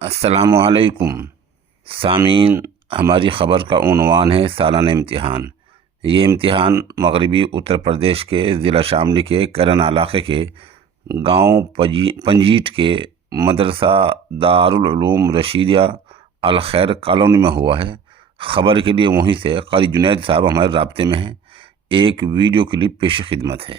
अस्सलामुअलैकुम सामीन। हमारी ख़बर का उन्वान है सालाना इम्तिहान। ये इम्तिहान मगरबी उत्तर प्रदेश के ज़िला शामली के करन इलाक़े के गांव पंजीट के मदरसा दारुल उलूम रशीदिया अल खैर कॉलोनी में हुआ है। ख़बर के लिए वहीं से कारी जुनैद साहब हमारे राब्ते में हैं। एक वीडियो क्लिप पेश खिदमत है।